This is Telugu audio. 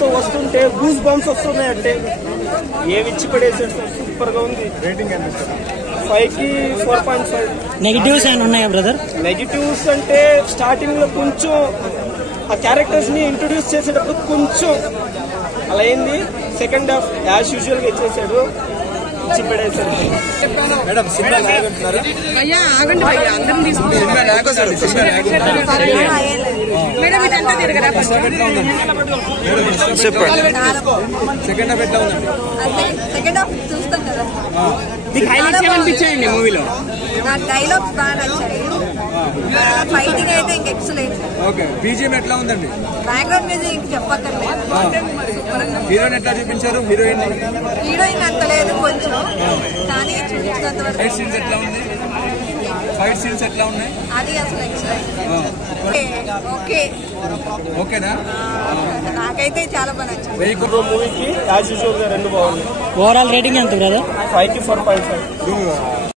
తో వస్తుంటే గూస్ బంప్స్ వస్తున్నాయి. అంటే ఏమి ఇచ్చి పడేసాడు, సూపర్ గా ఉంది. రేటింగ్ ఎంత? 5 కి 4.5. నెగిటివ్స్ ఏమైనా ఉన్నాయా బ్రదర్? నెగిటివ్స్ అంటే స్టార్టింగ్ లో కొంచెం ఆ క్యారెక్టర్స్ ని ఇంట్రొడ్యూస్ చేసేటప్పుడు కొంచెం అలా అయింది. సెకండ్ హాఫ్ యాజ్ యూజువల్ గా ఇచ్చేసాడు, ఇచ్చి పడేసాడు. మేడం సినిమా లాగుంటున్నారు. సెకండ్ హాఫ్ ఎట్లా ఉందండి? సెకండ్ హాఫ్ చూస్తాం కదా. అనిపించాయండి మూవీలో? నాకు డైలాగ్స్ బాగా నచ్చాయి. ఫైటింగ్ అయితే ఇంక ఎక్సలెంట్. ఓకే, బీజిఎం ఎట్లా ఉందండి? బ్యాక్గ్రౌండ్ మ్యూజిక్ ఇంక చెప్పక్కర్లేదు. హీరోయిన్ ఎట్లా చూపించారు? హీరోయిన్ అంత లేదు కొంచెం, కానీ చూపించినంత వరకు. ఫైట్ సీన్స్ ఎట్లా ఉంది? ఫైట్ సీన్స్ ఎట్లా ఉన్నాయి? అది అసలు ఎక్సలెంట్. ఓకే ఓకేనా? నాకైతే చాలా బాగా నచ్చింది. మూవీకి యాజ్ యూజువల్ గా 2 బాగున్నాయి. ఓవరాల్ రేటింగ్ ఎంత బ్రదర్? 5 కి 4.5.